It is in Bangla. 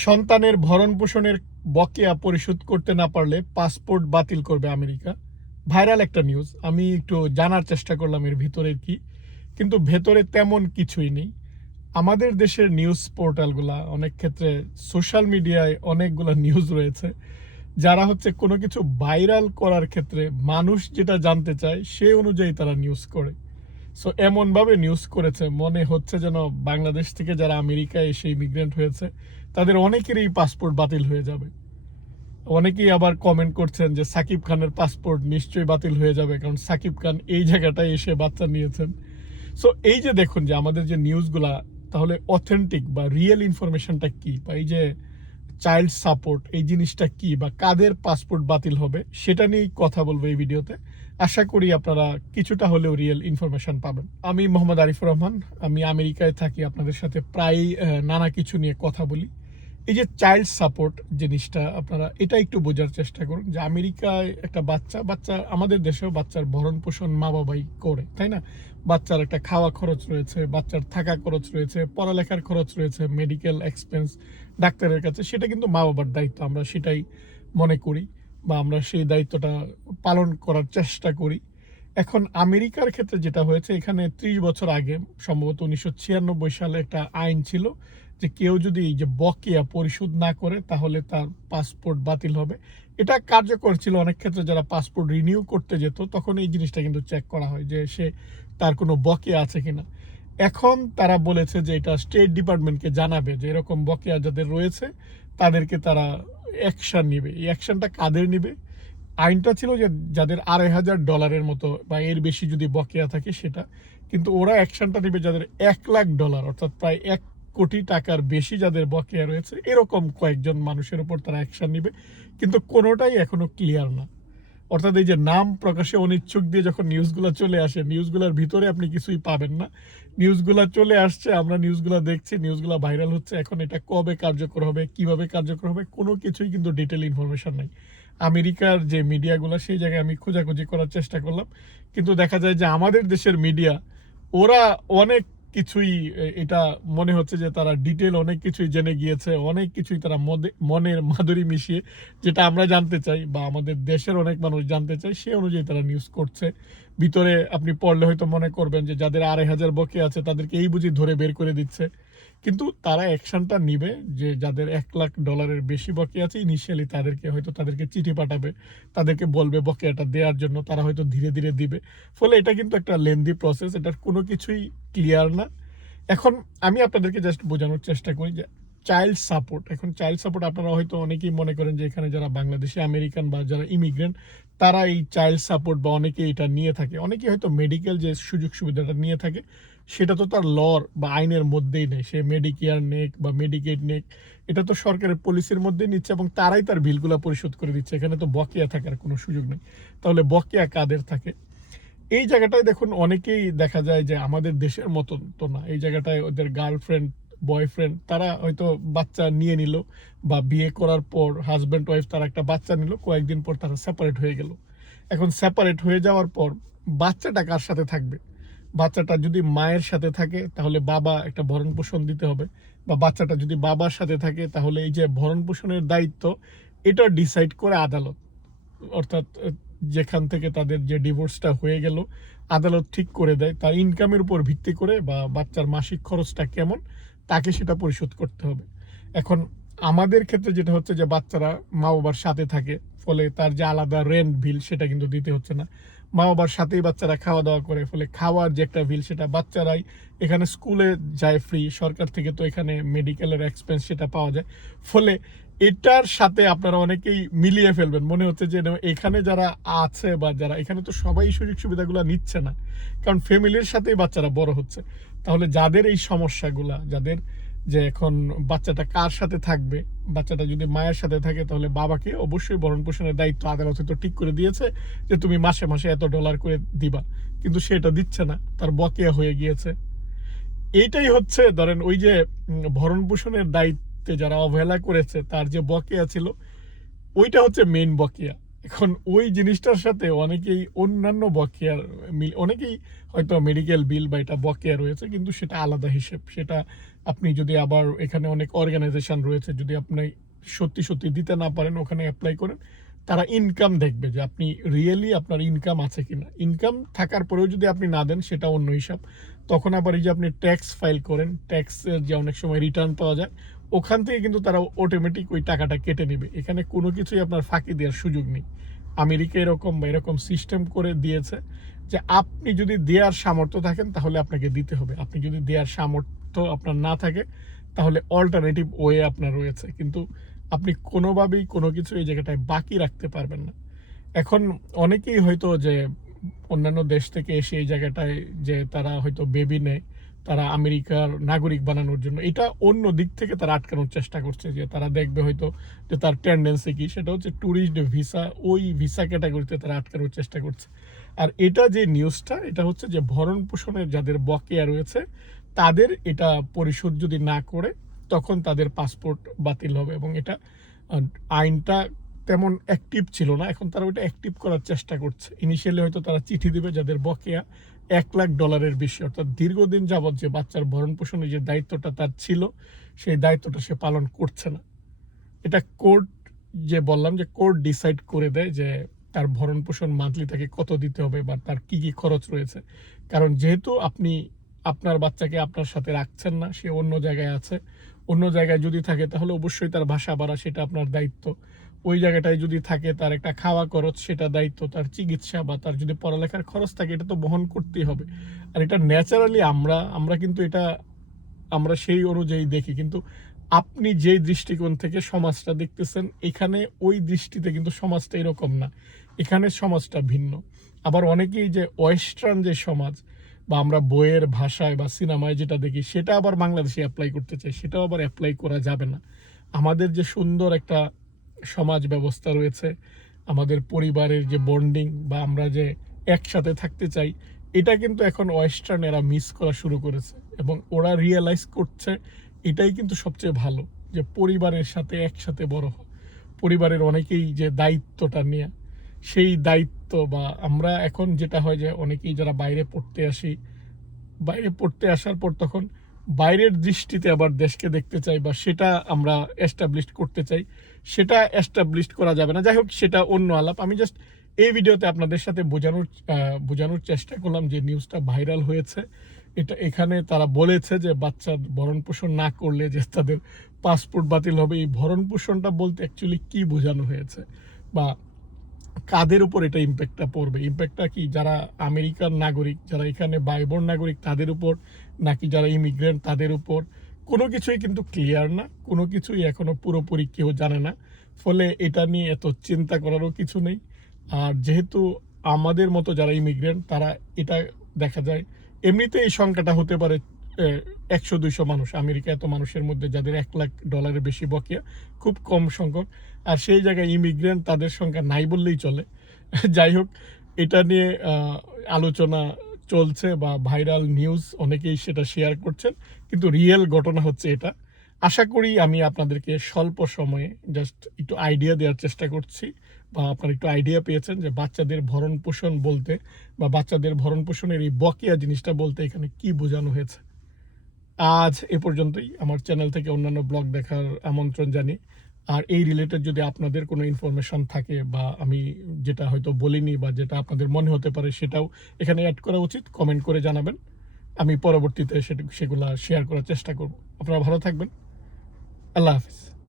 সন্তানের ভরণ-পোষণের বকেয়া পরিশোধ করতে না পারলে পাসপোর্ট বাতিল করবে আমেরিকা। ভাইরাল একটা নিউজ। আমি একটু জানার চেষ্টা করলাম এর ভিতরের কি। কিন্তু ভেতরে তেমন কিছুই নেই। আমাদের দেশের নিউজ পোর্টালগুলা অনেক ক্ষেত্রে সোশ্যাল মিডিয়ায় অনেকগুলা নিউজ রয়েছে। যারা হচ্ছে কোনো কিছু ভাইরাল করার ক্ষেত্রে মানুষ যেটা জানতে চায় সে অনুযায়ী তারা নিউজ করে। সো এমনভাবে নিউজ করেছে মনে হচ্ছে যেন বাংলাদেশ থেকে যারা আমেরিকায় এসে ইমিগ্রেন্ট হয়েছে তাদের অনেকেরই পাসপোর্ট বাতিল হয়ে যাবে। অনেকেই আবার কমেন্ট করছেন যে সাকিব খানের পাসপোর্ট নিশ্চয়ই বাতিল হয়ে যাবে, কারণ সাকিব খান এই জায়গাটায় এসে বাচ্চা নিয়েছেন। সো এই যে দেখুন যে আমাদের যে নিউজগুলা, তাহলে অথেন্টিক বা রিয়েল ইনফরমেশনটা কি, বা এই যে চাইল্ড সাপোর্ট এই জিনিসটা কি, বা কাদের পাসপোর্ট বাতিল হবে সেটা নিয়েই কথা বলবো এই ভিডিওতে। আশা করি আপনারা কিছুটা হলেও রিয়েল ইনফরমেশন পাবেন। আমি মোহাম্মদ আরিফুর রহমান, আমি আমেরিকায় থাকি, আপনাদের সাথে প্রায়ই নানা কিছু নিয়ে কথা বলি। এই যে চাইল্ড সাপোর্ট জিনিসটা আপনারা এটা একটু বোঝার চেষ্টা করুন যে আমেরিকায় একটা বাচ্চা বাচ্চা আমাদের দেশেও বাচ্চার ভরণ পোষণ মা বাবাই করে, তাই না? বাচ্চার একটা খাওয়া খরচ রয়েছে, বাচ্চার থাকা খরচ রয়েছে, পড়ালেখার খরচ রয়েছে, মেডিকেল এক্সপেন্স, ডাক্তারের কাছে, সেটা কিন্তু মা বাবার দায়িত্ব। আমরা সেটাই মনে করি বা আমরা সেই দায়িত্বটা পালন করার চেষ্টা করি। এখন আমেরিকার ক্ষেত্রে যেটা হয়েছে, এখানে ৩০ বছর আগে সম্ভবত ১৯৯৬ সালে একটা আইন ছিল যে কেউ যদি এই যে বকেয়া পরিশোধ না করে তাহলে তার পাসপোর্ট বাতিল হবে। এটা কার্যকর ছিল অনেক ক্ষেত্রে। যারা পাসপোর্ট রিনিউ করতে যেত তখন এই জিনিসটা কিন্তু চেক করা হয় যে সে তার কোনো বকেয়া আছে কিনা। এখন তারা বলেছে যে এটা স্টেট ডিপার্টমেন্টকে জানাবে যে এরকম বকেয়া যাদের রয়েছে তাদেরকে তারা অ্যাকশন নিবে। এই অ্যাকশনটা কাদের নিবে? আইনটা ছিল যে যাদের $২,৫০০ মতো বা এর বেশি যদি বকেয়া থাকে সেটা, কিন্তু ওরা অ্যাকশনটা নেবে যাদের $১,০০,০০০ অর্থাৎ প্রায় ১ কোটি টাকার বেশি যাদের বকেয়া রয়েছে, এরকম কয়েকজন মানুষের উপর তারা অ্যাকশন নিবে। কিন্তু কোনোটাই এখনো ক্লিয়ার না। অর্থাৎ এই যে নাম প্রকাশে অনিচ্ছুক দিয়ে যখন নিউজগুলো চলে আসে, নিউজগুলোর ভিতরে আপনি কিছুই পাবেন না। নিউজগুলো চলে আসছে, আমরা নিউজগুলো দেখছি, নিউজগুলো ভাইরাল হচ্ছে। এখন এটা কবে কার্যকর হবে, কিভাবে কার্যকর হবে, কোনো কিছুই কিন্তু ডিটেল ইনফরমেশন নাই। আমেরিকার যে মিডিয়াগুলো সেই জায়গায় আমি খোঁজাখুঁজি করার চেষ্টা করলাম, কিন্তু দেখা যায় যে আমাদের দেশের মিডিয়া ওরা অনেক কিছুই এটা মনে হচ্ছে যে তারা ডিটেল অনেক কিছুই জেনে গিয়েছে, অনেক কিছুই তারা মনের মাধুরী মিশিয়ে যেটা আমরা জানতে চাই বা আমাদের দেশের অনেক মানুষ জানতে চায় সে অনুযায়ী তারা নিউজ করছে। ভিতরে আপনি পড়লে হয়তো মনে করবেন যে যাদের ২,৫০০ বকেয়া আছে তাদেরকে এই বুঝি ধরে বের করে দিচ্ছে, কিন্তু তারা অ্যাকশনটা নিবে যে যাদের $১,০০,০০০ বেশি বকেয়া আছে ইনিশিয়ালি তাদেরকে হয়তো তাদেরকে চিঠি পাঠাবে, তাদেরকে বলবে বকেয়াটা দেওয়ার জন্য, তারা হয়তো ধীরে ধীরে দিবে। ফলে এটা কিন্তু একটা লেন্দি প্রসেস, এটার কোনো কিছুই ক্লিয়ার না। এখন আমি আপনাদেরকে জাস্ট বোঝানোর চেষ্টা করি যে চাইল্ড সাপোর্ট, এখন চাইল্ড সাপোর্ট আপনারা হয়তো অনেকেই মনে করেন যে এখানে যারা বাংলাদেশি আমেরিকান বা যারা ইমিগ্রেন্ট তারা এই চাইল্ড সাপোর্ট বা অনেকেই এটা নিয়ে থাকে, অনেকেই হয়তো মেডিকেল যে সুযোগ সুবিধাটা নিয়ে থাকে সেটা তো তার লর বা আইনের মধ্যেই নেই। সে মেডিকেয়ার নেক বা মেডিকেড নেক, এটা তো সরকারের পলিসির মধ্যেই নিচ্ছে এবং তারাই তার বিলগুলো পরিশোধ করে দিচ্ছে। এখানে তো বকেয়া থাকার কোনো সুযোগ নেই। তাহলে বকেয়া কাদের থাকে? এই জায়গাটায় দেখুন অনেকেই দেখা যায় যে আমাদের দেশের মতন তো না। এই জায়গাটায় ওদের গার্লফ্রেন্ড, বয়ফ্রেন্ড তারা হয়তো বাচ্চা নিয়ে নিল বা বিয়ে করার পর হাজব্যান্ড ওয়াইফ তারা একটা বাচ্চা নিল, কয়েকদিন পর তারা সেপারেট হয়ে গেল। এখন সেপারেট হয়ে যাওয়ার পর বাচ্চাটা কার সাথে থাকবে? বাচ্চাটা যদি মায়ের সাথে থাকে তাহলে বাবা একটা ভরণ পোষণ দিতে হবে, বা বাচ্চাটা যদি বাবার সাথে থাকে তাহলে এই যে ভরণ পোষণের দায়িত্ব এটা ডিসাইড করে আদালত। অর্থাৎ যেখান থেকে তাদের যে ডিভোর্সটা হয়ে গেল আদালত ঠিক করে দেয় তার ইনকামের উপর ভিত্তি করে বা বাচ্চার মাসিক খরচটা কেমন তাকে সেটা পরিশোধ করতে হবে। এখন আমাদের ক্ষেত্রে যেটা হচ্ছে যে বাচ্চারা মা বাবার সাথে থাকে, ফলে তার যে আলাদা রেন্ট বিল সেটা কিন্তু দিতে হচ্ছে না। মা বাবার সাথেই বাচ্চারা খাওয়া দাওয়া করে, ফলে খাওয়ার যে একটা বিল সেটা বাচ্চারাই, এখানে স্কুলে যায় ফ্রি, সরকার থেকে তো এখানে মেডিকেলের এক্সপেন্স সেটা পাওয়া যায়। ফলে এটার সাথে আপনারা অনেকেই মিলিয়ে ফেলবেন, মনে হচ্ছে যে এখানে যারা আছে বা যারা এখানে তো সবাই সুযোগ সুবিধাগুলো নিচ্ছে না, কারণ ফ্যামিলির সাথেই বাচ্চারা বড় হচ্ছে। তাহলে যাদের এই সমস্যাগুলা, যাদের যে এখন বাচ্চাটা কার সাথে থাকবে, বাচ্চাটা যদি মায়ের সাথে থাকে তাহলে বাবাকে অবশ্যই ভরণ পোষণের দায়িত্ব আদালত তো ঠিক করে দিয়েছে যে তুমি মাসে মাসে এত ডলার করে দিবা, কিন্তু সেটা দিচ্ছে না, তার বকেয়া হয়ে গিয়েছে। এইটাই হচ্ছে ধরেন ওই যে ভরণ পোষণের দায়িত্বে যারা অবহেলা করেছে তার যে বকেয়া ছিল ওইটা হচ্ছে মেইন বকেয়া। এখন ওই জিনিসটার সাথে অনেকেই অন্যান্য বকেয়ার অনেকেই হয়তো মেডিকেল বিল বা এটা বকেয়া রয়েছে, কিন্তু সেটা আলাদা হিসেব। সেটা আপনি যদি আবার এখানে অনেক অর্গানাইজেশন রয়েছে, যদি আপনি সত্যি সত্যি দিতে না পারেন ওখানে অ্যাপ্লাই করেন, তারা ইনকাম দেখবে যে আপনি রিয়েলি আপনার ইনকাম আছে কিনা। ইনকাম থাকার পরেও যদি আপনি না দেন সেটা অন্য হিসাব। তখন আবার এই যে আপনি ট্যাক্স ফাইল করেন, ট্যাক্সের যে অনেক সময় রিটার্ন পাওয়া যায়, ওখান থেকে কিন্তু তারা অটোমেটিক ওই টাকাটা কেটে নেবে। এখানে কোনো কিছুই আপনার ফাঁকি দেওয়ার সুযোগ নেই। আমেরিকা এরকম বা এরকম সিস্টেম করে দিয়েছে যে আপনি যদি দেওয়ার সামর্থ্য থাকেন তাহলে আপনাকে দিতে হবে। আপনি যদি দেওয়ার সামর্থ্য আপনার না থাকে তাহলে অল্টারনেটিভ ওয়ে আপনার রয়েছে, কিন্তু আপনি কোনোভাবেই কোনো কিছু এই জায়গাটায় বাকি রাখতে পারবেন না। এখন অনেকেই হয়তো যে অন্যান্য দেশ থেকে এসে এই জায়গাটায় যে তারা হয়তো বেবি নেয়, তারা আমেরিকার নাগরিক বানানোর জন্য, এটা অন্য দিক থেকে তারা আটকানোর চেষ্টা করছে। যে তারা দেখবে হয়তো যে তার টেন্ডেন্সি কি, সেটা হচ্ছে ট্যুরিস্ট ভিসা, ওই ভিসা ক্যাটাগরিতে তারা আটকানোর চেষ্টা করছে। আর এটা যে নিউজটা, এটা হচ্ছে যে ভরণ পোষণের যাদের বকেয়া রয়েছে তাদের এটা পরিশোধ যদি না করে তখন তাদের পাসপোর্ট বাতিল হবে। এবং এটা আইনটা তেমন অ্যাক্টিভ ছিল না, এখন তারা ওইটা অ্যাক্টিভ করার চেষ্টা করছে। ইনিশিয়ালি হয়তো তারা চিঠি দিবে যাদের বকেয়া $1,00,000 বেশি, অর্থাৎ দীর্ঘদিন যাবৎ যে বাচ্চার ভরণ পোষণের যে দায়িত্বটা তার ছিল সেই দায়িত্বটা সে পালন করছে না। এটা কোর্ট, যে বললাম যে কোর্ট ডিসাইড করে দেয় যে তার ভরণ পোষণ মান্থলি তাকে কত দিতে হবে বা তার কি কি খরচ রয়েছে। কারণ যেহেতু আপনি আপনার বাচ্চাকে আপনার সাথে রাখছেন না, সে অন্য জায়গায় আছে, অন্য জায়গায় যদি থাকে তাহলে অবশ্যই তার ভাষা বাড়া সেটা আপনার দায়িত্ব। ওই জায়গাটায় যদি থাকে তার একটা খাওয়া খরচ সেটা দায়িত্ব, তার চিকিৎসা বা তার যদি পড়ালেখার খরচ থাকে এটা তো বহন করতেই হবে। আর এটা ন্যাচারালি আমরা আমরা কিন্তু এটা আমরা সেই অনুযায়ী দেখি, কিন্তু আপনি যে দৃষ্টিকোণ থেকে সমাজটা দেখতেছেন এখানে ওই দৃষ্টিতে কিন্তু সমাজটা এরকম না, এখানে সমাজটা ভিন্ন। আবার অনেকেই যে ওয়েস্টার্ন যে সমাজ বা আমরা বইয়ের ভাষায় বা সিনেমায় যেটা দেখি সেটা আবার বাংলাদেশে অ্যাপ্লাই করতে চাই, সেটাও আবার অ্যাপ্লাই করা যাবে না। আমাদের যে সুন্দর একটা সমাজ ব্যবস্থা রয়েছে, আমাদের পরিবারের যে বন্ডিং বা আমরা যে একসাথে থাকতে চাই, এটা কিন্তু এখন ওয়েস্টার্ন এরা মিস করা শুরু করেছে এবং ওরা রিয়েলাইজ করছে এটাই কিন্তু সবচেয়ে ভালো, যে পরিবারের সাথে একসাথে বড় হয়। পরিবারের অনেকেই যে দায়িত্বটা নিয়ে, সেই দায়িত্ব বা আমরা এখন যেটা হয় যে অনেকেই যারা বাইরে পড়তে আসি, বাইরে পড়তে আসার পর তখন বাইরের দৃষ্টিতে আবার দেশকে দেখতে চাই বা সেটা আমরা এস্টাবলিশ করতে চাই, সেটা এস্টাবলিশ করা যাবে না। যাই হোক, সেটা অন্য আলাপ। আমি জাস্ট এই ভিডিওতে আপনাদের সাথে বোঝানোর চেষ্টা করলাম যে নিউজটা ভাইরাল হয়েছে। এটা এখানে তারা বলেছে যে বাচ্চার ভরণ পোষণ না করলে যে তাদের পাসপোর্ট বাতিল হবে। এই ভরণ পোষণটা বলতে অ্যাকচুয়ালি কি বোঝানো হয়েছে বা কাদের উপর এটা ইম্প্যাক্টটা পড়বে? ইম্প্যাক্টটা কি যারা আমেরিকান নাগরিক, যারা এখানে বাইবর্ন নাগরিক তাদের উপর, নাকি যারা ইমিগ্রেন্ট তাদের উপর? কোনো কিছুই কিন্তু ক্লিয়ার না, কোনো কিছুই এখনো পুরোপুরি কেউ জানে না। ফলে এটা নিয়ে এত চিন্তা করারও কিছু নেই। আর যেহেতু আমাদের মতো যারা ইমিগ্রেন্ট তারা, এটা দেখা যায় এমনিতে এই সংখ্যাটা হতে পারে 100-200 মানুষ। আমেরিকা এত মানুষের মধ্যে যাদের $1,00,000 বেশি বকেয়া খুব কম সংখ্যক। আর সেই জায়গায় ইমিগ্রেন্ট তাদের সংখ্যা নাই বললেই চলে। যাই হোক, এটা নিয়ে আলোচনা চলছে বা ভাইরাল নিউজ, অনেকেই সেটা শেয়ার করছেন, কিন্তু রিয়েল ঘটনা হচ্ছে এটা। আশা করি আমি আপনাদেরকে স্বল্প সময়ে জাস্ট একটু আইডিয়া দেওয়ার চেষ্টা করছি বা আপনারা একটু আইডিয়া পেয়েছেন যে বাচ্চাদের ভরণ পোষণ বলতে বা বাচ্চাদের ভরণ পোষণের এই বকেয়া জিনিসটা বলতে এখানে কি বোঝানো হয়েছে। আজ এ পর্যন্তই। আমার চ্যানেল থেকে অন্যান্য ব্লগ দেখার আমন্ত্রণ জানিয়ে, আর এই রিলেটেড যদি আপনাদের কোনো ইনফরমেশন থাকে বা আমি যেটা হয়তো বলিনি বা যেটা আপনাদের মনে হতে পারে সেটাও এখানে অ্যাড করা উচিত, কমেন্ট করে জানাবেন। আমি পরবর্তীতে সেগুলা শেয়ার করার চেষ্টা করব। আপনারা ভালো থাকবেন। আল্লাহ হাফিজ।